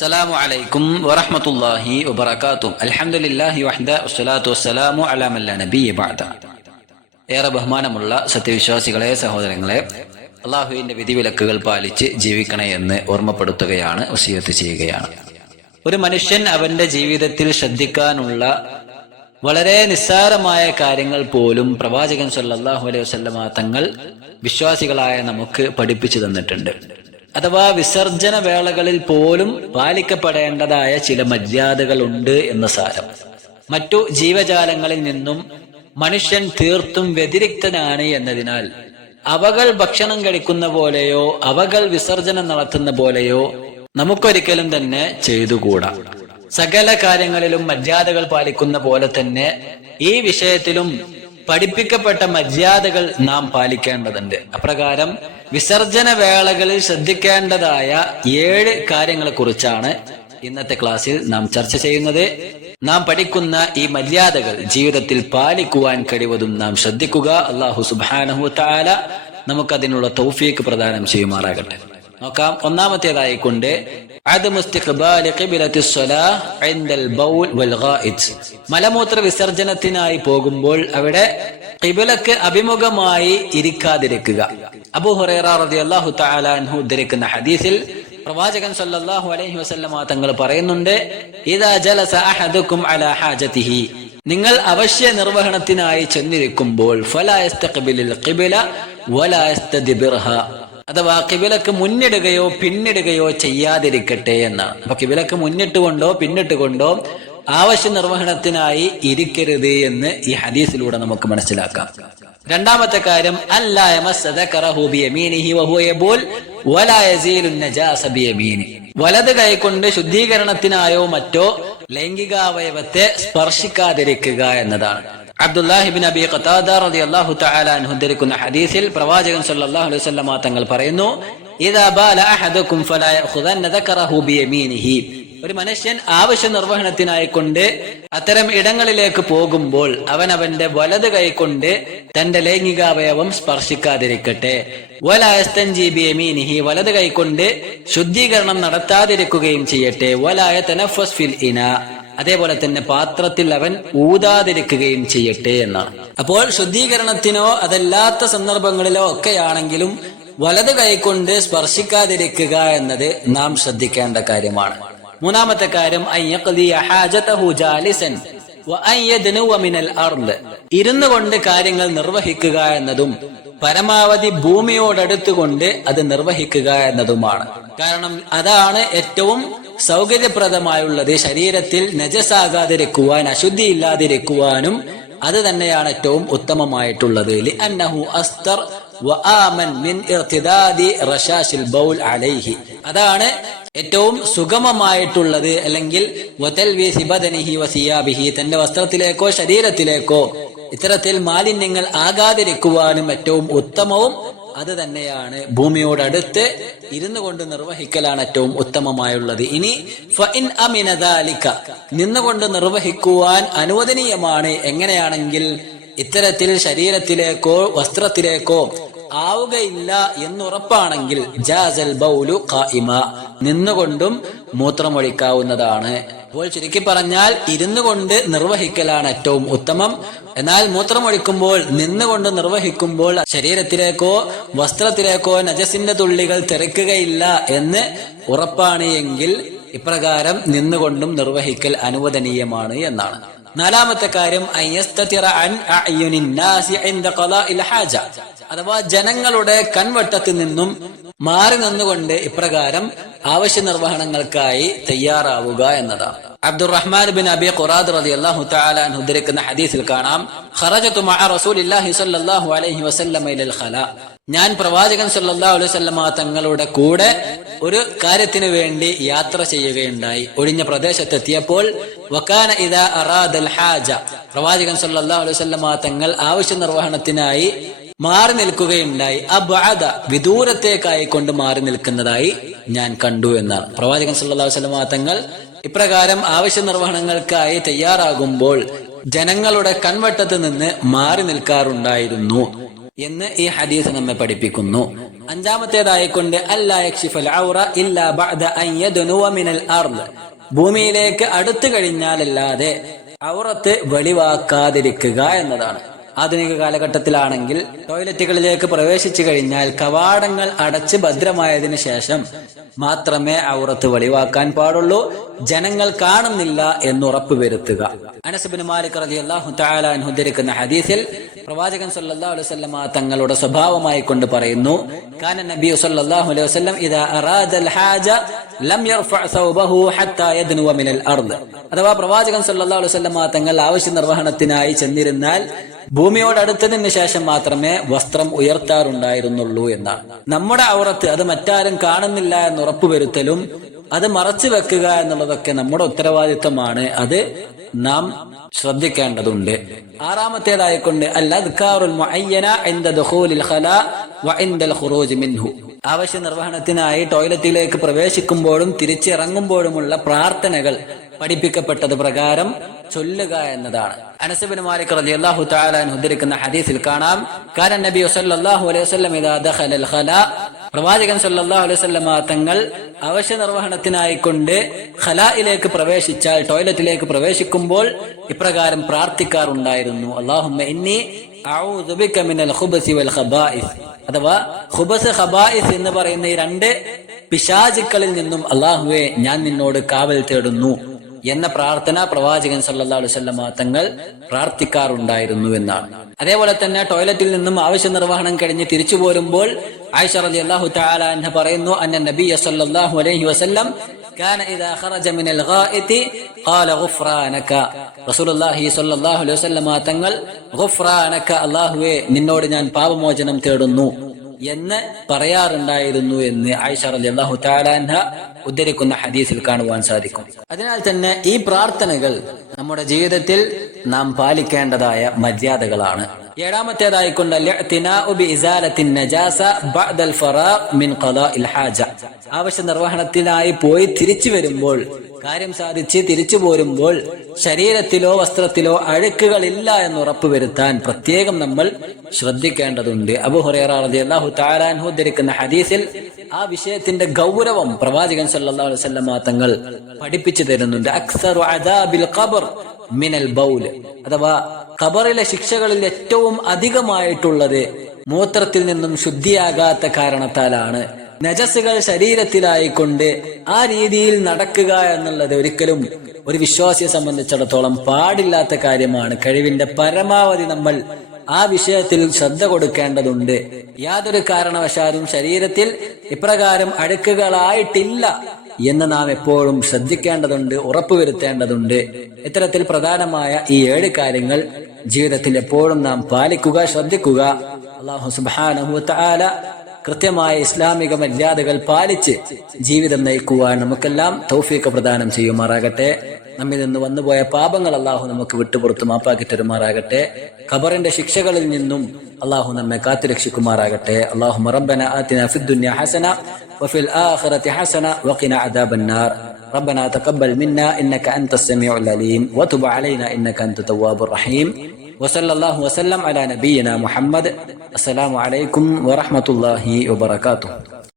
അസ്സലാമു അലൈക്കും വറഹ്മത്തുള്ളാഹി വബറകാതുഹു. അൽഹംദുലില്ലാഹി വഹ്ദ വസ്സലാത്തു വസ്സലാമു അലാ മൻ ലാ നബിയ്യ ബഅദ. ഏറെ ബഹുമാനമുള്ള സത്യവിശ്വാസികളെ, സഹോദരങ്ങളെ, അള്ളാഹുവിന്റെ വിധിവിലക്കുകൾ പാലിച്ച് ജീവിക്കണേ എന്ന് ഓർമ്മപ്പെടുത്തുകയാണ്, വസിയത്ത് ചെയ്യുകയാണ്. ഒരു മനുഷ്യൻ അവന്റെ ജീവിതത്തിൽ ശ്രദ്ധിക്കാനുള്ള വളരെ നിസ്സാരമായ കാര്യങ്ങൾ പോലും പ്രവാചകൻ സല്ലല്ലാഹു അലൈഹി വസല്ലമ തങ്ങൾ വിശ്വാസികളായ നമുക്ക് പഠിപ്പിച്ചു തന്നിട്ടുണ്ട്. അഥവാ വിസർജന വേളകളിൽ പോലും പാലിക്കപ്പെടേണ്ടതായ ചില മര്യാദകളുണ്ട് എന്ന സാരം. മറ്റു ജീവജാലങ്ങളിൽ നിന്നും മനുഷ്യൻ തീർത്തും വ്യതിരിക്തനാണ് എന്നതിനാൽ അവകൾ ഭക്ഷണം കഴിക്കുന്ന പോലെയോ അവകൾ വിസർജനം നടത്തുന്ന പോലെയോ നമുക്കൊരിക്കലും തന്നെ ചെയ്തുകൂടാ. സകല കാര്യങ്ങളിലും മര്യാദകൾ പാലിക്കുന്ന പോലെ തന്നെ ഈ വിഷയത്തിലും പഠിപ്പിക്കപ്പെട്ട മര്യാദകൾ നാം പാലിക്കേണ്ടതുണ്ട്. അപ്രകാരം വിസർജന വേളകളിൽ ശ്രദ്ധിക്കേണ്ടതായ 7 കാര്യങ്ങളെ കുറിച്ചാണ് ഇന്നത്തെ ക്ലാസ്സിൽ നാം ചർച്ച ചെയ്യുന്നത്. നാം പഠിക്കുന്ന ഈ മര്യാദകൾ ജീവിതത്തിൽ പാലിക്കുവാൻ കഴിവതും നാം ശ്രദ്ധിക്കുക. അല്ലാഹു സുബ്ഹാനഹു വ തആല നമുക്കതിനുള്ള തൗഫീഖ് പ്രദാനം ചെയ്യുമാറാകട്ടെ. നോക്കാം. ഒന്നാമത്തേതായിക്കൊണ്ട് മലമൂത്ര വിസർജനത്തിനായി പോകുമ്പോൾ അവിടെ ഖിബ്ലക്ക് അഭിമുഖമായി ഇരിക്കാതിരിക്കുക. അബൂ ഹുറൈറ റളിയല്ലാഹു തആല അൻഹു ഉദ്ധരിക്കുന്ന ഹദീസിൽ പ്രവാചകൻ സല്ലല്ലാഹു അലൈഹി വസല്ലമ തങ്ങൾ പറയുന്നുണ്ട്, ഇദാ ജലസ അഹദുക്കും അലാ ഹാജതിഹി, നിങ്ങൾ അവശ്യ നിർവഹണത്തിനായി ചെന്നിരിക്കുമ്പോൾ ഫലാ യസ്തഖ്ബിലുൽ ഖിബ്ല വലാ യസ്തദ്ബിർഹ, അഥവാ ഖിബ്ലക്ക് മുന്നിടുകയോ പിന്നിടുകയോ ചെയ്യാതിരിക്കട്ടെ എന്നാണ്. അപ്പൊ ഖിബ്ലക്ക് മുന്നിട്ടുകൊണ്ടോ പിന്നിട്ടുകൊണ്ടോ ആവശ്യ നിർവഹണത്തിനായി ഇരിക്കരുത് എന്ന് ഈ ഹദീസിലൂടെ നമുക്ക് മനസ്സിലാക്കാം. രണ്ടാമത്തെ കാര്യം, അല്ലാ യമസ്സ ദകറഹു ബിയമീനിഹി വഹുവ യബൂൽ വലാ യസീലു നജാസ ബിയമീനി, വലത് കൈകൊണ്ട് ശുദ്ധീകരണത്തിനായോ മറ്റോ ലൈംഗികാവയവത്തെ സ്പർശിക്കാതിരിക്കുക എന്നതാണ്. അബ്ദുല്ലാഹിബ്നു അബീ ഖതാദ റളിയല്ലാഹു തആല അൻഹു ഉദ്ധരിക്കുന്ന ഹദീസിൽ പ്രവാചകൻ സല്ലല്ലാഹു അലൈഹി വസല്ലമ തങ്ങൾ പറയുന്നു, ഇദാ ബാല അഹദുക്കും ഫലാ യഖുദന്ന ദകറഹു ബിയമീനിഹി, ഒരു മനുഷ്യൻ ആവശ്യ നിർവഹണത്തിനായി കൊണ്ട് അത്തരം ഇടങ്ങളിലേക്ക് പോകുമ്പോൾ അവൻ അവന്റെ വലത് കൈകൊണ്ട് തന്റെ ലൈംഗികാവയവം സ്പർശിക്കാതിരിക്കട്ടെ. വലാ യസ്തൻജി ബിയമീനിഹി, വലത് കൈകൊണ്ട് ശുദ്ധീകരണം നടത്താതിരിക്കുകയും ചെയ്യട്ടെ. വലാ യതനഫസ് ഫിൽ ഇനാ, അതേപോലെ തന്നെ പാത്രത്തിൽ അവൻ ഊതാതിരിക്കുകയും ചെയ്യട്ടെ എന്നാണ്. അപ്പോൾ ശുദ്ധീകരണത്തിനോ അതല്ലാത്ത സന്ദർഭങ്ങളിലോ ഒക്കെയാണെങ്കിലും വലത് കൈകൊണ്ട് സ്പർശിക്കാതിരിക്കുക എന്നത് നാം ശ്രദ്ധിക്കേണ്ട കാര്യമാണ്. മൂന്നാമത്തെ കാര്യം, ഇരുന്നു കൊണ്ട് കാര്യങ്ങൾ നിർവഹിക്കുക എന്നതും പരമാവധി ഭൂമിയോടടുത്തുകൊണ്ട് അത് നിർവഹിക്കുക എന്നതുമാണ്. കാരണം അതാണ് ഏറ്റവും സൗകര്യപ്രദമായുള്ളത്. ശരീരത്തിൽ നജസാകാതിരിക്കുവാൻ, അശുദ്ധി ഇല്ലാതിരിക്കുവാനും അത് തന്നെയാണ് ഏറ്റവും ഉത്തമമായിട്ടുള്ളത്. ലിഅന്നഹു അസ്തർ വആമൻ മിൻ ഇർതിദാദി റശാശിൽ ബൗൽ അലൈഹി, അതാണ് ഏറ്റവും സുഗമമായിട്ടുള്ളത്. അല്ലെങ്കിൽ വതൽവീസി ബദനിഹി വസിയാബിഹി, തന്റെ വസ്ത്രത്തിലേക്കോ ശരീരത്തിലേക്കോ ഇത്തരത്തിൽ മാലിന്യങ്ങൾ ആകാതിരിക്കുവാനും ഏറ്റവും ഉത്തമവും അത് തന്നെയാണ്. ഭൂമിയോടടുത്ത് ഇരുന്നു കൊണ്ട് നിർവഹിക്കലാണ് ഏറ്റവും ഉത്തമമായുള്ളത്. ഇനി ഫഇൻ അമിന ദാലിക, നിന്നുകൊണ്ട് നിർവഹിക്കുവാൻ അനുവദനീയമാണ്. എങ്ങനെയാണെങ്കിൽ ഇത്തരത്തിൽ ശരീരത്തിലേക്കോ വസ്ത്രത്തിലേക്കോ ആവുകയില്ല എന്നുറപ്പാണെങ്കിൽ ജാസൽ ബൗലു ഖായിമ, നിന്നുകൊണ്ടും മൂത്രമൊഴിക്കാവുന്നതാണ്. അപ്പോൾ ചുരുക്കി പറഞ്ഞാൽ ഇരുന്നു കൊണ്ട് നിർവഹിക്കലാണ് ഏറ്റവും ഉത്തമം. എന്നാൽ മൂത്രമൊഴിക്കുമ്പോൾ നിന്നുകൊണ്ട് നിർവഹിക്കുമ്പോൾ ശരീരത്തിലേക്കോ വസ്ത്രത്തിലേക്കോ നജസിന്റെ തുള്ളികൾ തെറിക്കുകയില്ല എന്ന് ഉറപ്പാണ് എങ്കിൽ ഇപ്രകാരം നിന്നുകൊണ്ടും നിർവഹിക്കൽ അനുവദനീയമാണ് എന്നാണ്. നാലാമത്തെ കാര്യം, അഥവാ ജനങ്ങളുടെ കൺവട്ടത്തിൽ നിന്നും മാറി നിന്നുകൊണ്ട് ഇപ്രകാരം ആവശ്യ നിർവഹണങ്ങൾക്കായി തയ്യാറാവുക എന്നതാണ്. അബ്ദുറഹ്മാൻ ബിൻ അബീ ഖുറാദ് റളിയല്ലാഹു തആല അൻഹു ഉദ്ധരിക്കുന്ന ഹദീസിൽ കാണാം, ഖറജതു മഅ റസൂലില്ലാഹി സ്വല്ലല്ലാഹു അലൈഹി വസല്ലം ഇലൽ ഖലാ, ഞാൻ പ്രവാചകൻ സല്ലല്ലാഹു അലൈഹി വസല്ലമ തങ്ങളുടെ കൂടെ ഒരു കാര്യത്തിന് വേണ്ടി യാത്ര ചെയ്യുകയുണ്ടായി. ഒഴിഞ്ഞ പ്രദേശത്തെത്തിയപ്പോൾ വകാന ഇദാ അറാദൽ ഹാജ, പ്രവാചകൻ സല്ലല്ലാഹു അലൈഹി വസല്ലമ തങ്ങൾ ആവശ്യ നിർവഹണത്തിനായി മാറി നിൽക്കുകയുണ്ടായി. അബ്അദ, വിദൂരത്തേക്കായി കൊണ്ട് മാറി നിൽക്കുന്നതായി ഞാൻ കണ്ടു എന്നാണ്. പ്രവാചകൻ സല്ലല്ലാഹു അലൈഹി വസല്ലമ തങ്ങൾ ഇപ്രകാരം ആവശ്യ നിർവഹണങ്ങൾക്കായി തയ്യാറാകുമ്പോൾ ജനങ്ങളുടെ കൺവട്ടത്ത് നിന്ന് മാറി നിൽക്കാറുണ്ടായിരുന്നു. എന്ന് ഈ ഹദീസ് നമ്മെ പഠിപ്പിക്കുന്നു. അഞ്ചാമത്തേതായിക്കൊണ്ട് അല്ലാ യക്ഷിഫൽ ഔറ ഇല്ലാ ബഅദ അൻ യദ്നുവ മിനൽ അർദ്, ഭൂമിയിലേക്ക് അടുത്തു കഴിഞ്ഞാലല്ലാതെ ഔറത്ത് വെളിവാക്കാതിരിക്കുക എന്നതാണ്. ആധുനിക കാലഘട്ടത്തിലാണെങ്കിൽ ടോയ്ലറ്റുകളിലേക്ക് പ്രവേശിച്ചു കഴിഞ്ഞാൽ കവാടങ്ങൾ അടച്ച് ഭദ്രമായതിനു ശേഷം മാത്രമേ ഔറത്ത് വെളിവാക്കാൻ പാടുള്ളൂ, ജനങ്ങൾ കാണുന്നില്ല എന്ന് ഉറപ്പുവരുത്തുക. അനസ് ഇബ്നു മാലിക് റളിയല്ലാഹു തആല അൻഹു ഉദ്ധരിക്കുന്ന ഹദീസിൽ പ്രവാചകൻ സല്ലല്ലാഹു അലൈഹി വസല്ലം തങ്ങളുടെ സ്വഭാവമായി കൊണ്ട് പറയുന്നു, കാന നബി സല്ലല്ലാഹു അലൈഹി വസല്ലം ഇദാ അറാദൽ ഹാജ ലം യർഫഅ സൗബഹു ഹത്താ യദ്നുവ മിനൽ അർദ്. അഥവാ പ്രവാചകൻ സല്ലല്ലാഹു അലൈഹി വസല്ലം തങ്ങൾ ആവശ്യ നിർവഹണത്തിനായി ചെന്നിരുന്നാൽ ഭൂമിയോട് അടുത്തതിന് ശേഷം മാത്രമേ വസ്ത്രം ഉയർത്താറുണ്ടായിരുന്നുള്ളൂ എന്നാണ്. നമ്മുടെ ഔറത്ത് അത് മറ്റാരും കാണുന്നില്ല എന്ന് ഉറപ്പുവരുത്തലും അത് മറച്ചു വെക്കുക എന്നുള്ളതൊക്കെ നമ്മുടെ ഉത്തരവാദിത്വമാണ്. അത് നാം ശ്രദ്ധിക്കേണ്ടതുണ്ട്. ആറാമത്തേതായിക്കൊണ്ട് അൽഅദ്കാറുൽ മുഅയ്യന ഇൻദ ദുഖൂലിൽ ഖലാ വ ഇൻദൽ ഖുറൂജ് മിൻഹു, ആവശ്യ നിർവഹണത്തിനായി ടോയ്ലറ്റിലേക്ക് പ്രവേശിക്കുമ്പോഴും തിരിച്ചിറങ്ങുമ്പോഴുമുള്ള പ്രാർത്ഥനകൾ പഠിപ്പിക്കപ്പെട്ടത് പ്രകാരം ചൊല്ലുക എന്നതാണ്. അനസ് ഇബ്നു മാലിക് റളിയല്ലാഹു തആല അൻഹു ഉദ്ധരിക്കുന്ന ഹദീസിൽ കാണാം, കാന നബി സല്ലല്ലാഹു അലൈഹി വസല്ലം ഇദാ ദഖലൽ ഖലാ, പ്രവാചകൻ സല്ലല്ലാഹു അലൈഹി വസല്ലം തങ്ങൾ അവശ്യ നിർവഹണത്തിനായി കൊണ്ട് ഖലായിലേക്ക് പ്രവേശിച്ചാൽ, ടോയ്ലറ്റിലേക്ക് പ്രവേശിക്കുമ്പോൾ ഇപ്രകാരം പ്രാർത്ഥിക്കാറുണ്ടായിരുന്നു, അല്ലാഹുമ്മ ഇന്നി അഊദു ബിക മിനൽ ഖുബസി വൽ ഖബായിസ്, അഥവാ ഖുബസ് ഖബായിസ് എന്ന് പറയുന്ന ഈ രണ്ട് പിശാചുക്കളിൽ നിന്നും അല്ലാഹുവേ ഞാൻ നിന്നോട് കാവൽ തേടുന്നു എന്ന പ്രാർത്ഥന പ്രവാചകൻ സല്ലല്ലാഹു അലൈഹി വസല്ലം തങ്ങൾ പ്രാർത്ഥിക്കാറുണ്ടായിരുന്നു എന്നാണ്. അതേപോലെ തന്നെ ടോയ്ലറ്റിൽ നിന്നും ആവശ്യ നിർവഹണം കഴിഞ്ഞ് തിരിച്ചു പോരുമ്പോൾ ആയിഷ റളിയല്ലാഹു തആല അൻഹ പറയുന്നു, അന്ന നബിയ സല്ലല്ലാഹു അലൈഹി വസല്ലം കാന ഇദാ ഖറജ മിനൽ ഗായിതി ഖാല ഗുഫ്രാനക, റസൂലുള്ളാഹി സ്വല്ലല്ലാഹു അലൈഹി വസല്ലം തങ്ങൾ ഗുഫ്രാനക, അല്ലാഹുവേ നിന്നോട് ഞാൻ പാപമോചനം തേടുന്നു എന്ന് പറയാറുണ്ടായിരുന്നു എന്ന് ആയിഷ റളിയല്ലാഹു തആല അൻഹ ഉദ്ധരിക്കുന്ന ഹദീസിൽ കാണുവാൻ സാധിക്കും. അതിനാൽ തന്നെ ഈ പ്രാർത്ഥനകൾ നമ്മുടെ ജീവിതത്തിൽ നാം പാലിക്കേണ്ടതായ മര്യാദകളാണ്. ഏഴാമത്തേതായിക്കൊണ്ട് അൽഇഅ്തിനാഉ ബിഇസാലത്തിൻ നജാസ ബഅദൽ ഫറാഗ് മിൻ ഖളാഇൽ ഹാജ, ആവശ്യ നിർവഹണത്തിനായി പോയി തിരിച്ചു വരുമ്പോൾ, കാര്യം സാധിച്ച് തിരിച്ചു പോരുമ്പോൾ ശരീരത്തിലോ വസ്ത്രത്തിലോ അഴുക്കുകളില്ല എന്ന് ഉറപ്പുവരുത്താൻ പ്രത്യേകം നമ്മൾ ശ്രദ്ധിക്കേണ്ടതുണ്ട്. അബൂ ഹുറൈറ റളിയല്ലാഹു തആല അൻഹു ഉദ്ധരിക്കുന്ന ഹദീസിൽ ആ വിഷയത്തിന്റെ ഗൗരവം പ്രവാചകൻ സല്ലല്ലാഹു അലൈഹി വസല്ലം തങ്ങൾ പഠിപ്പിച്ചു തരുന്നുണ്ട്. അക്സറു അദാബിൽ ഖബർ മിനൽ ബൗൽ, അഥവാ ഖബറിലെ ശിക്ഷകളിൽ ഏറ്റവും അധികമായിട്ടുള്ളത് മൂത്രത്തിൽ നിന്നും ശുദ്ധിയാകാത്ത കാരണത്താലാണ്. നജസുകൾ ശരീരത്തിലായിക്കൊണ്ട് ആ രീതിയിൽ നടക്കുക എന്നുള്ളത് ഒരിക്കലും ഒരു വിശ്വാസിയെ സംബന്ധിച്ചിടത്തോളം പാടില്ലാത്ത കാര്യമാണ്. കഴിവിന്റെ പരമാവധി നമ്മൾ ആ വിഷയത്തിൽ ശ്രദ്ധ കൊടുക്കേണ്ടതുണ്ട്. യാതൊരു കാരണവശാലും ശരീരത്തിൽ ഇപ്രകാരം അഴുക്കുകളായിട്ടില്ല എന്ന് നാം എപ്പോഴും ശ്രദ്ധിക്കേണ്ടതുണ്ട്, ഉറപ്പുവരുത്തേണ്ടതുണ്ട്. ഇത്തരത്തിൽ പ്രധാനമായ ഈ 7 കാര്യങ്ങൾ ജീവിതത്തിൽ എപ്പോഴും നാം പാലിക്കുക, ശ്രദ്ധിക്കുക. അല്ലാഹു സുബ്ഹാനഹു വ തആല കൃത്യമായ ഇസ്ലാമിക മര്യാദകൾ പാലിച്ച് ജീവിതം നയിക്കുവാൻ നമുക്കെല്ലാം തൗഫീഖ് പ്രദാനം ചെയ്യുമാറാകട്ടെ. നമ്മിൽ നിന്ന് വന്നുപോയ പാപങ്ങൾ അല്ലാഹു നമുക്ക് വിട്ടുപുറത്ത് മാപ്പാക്കി തരുമാറാകട്ടെ. ഖബറിന്റെ ശിക്ഷകളിൽ നിന്നും അല്ലാഹു നമ്മെ കാത്തുരക്ഷിക്കുമാറാകട്ടെ. അല്ലാഹുമ്മ റബ്ബനാ ആതിനാ ഫിദ്ദുനിയ ഹസന വഫിൽ ആഖിറതി ഹസന വഖിനാ അദാബന്നാർ. ربنا تقبل منا إنك أنت السميع العليم وتب علينا إنك أنت التواب الرحيم وصلى الله وسلم على نبينا محمد. السلام عليكم ورحمة الله وبركاته.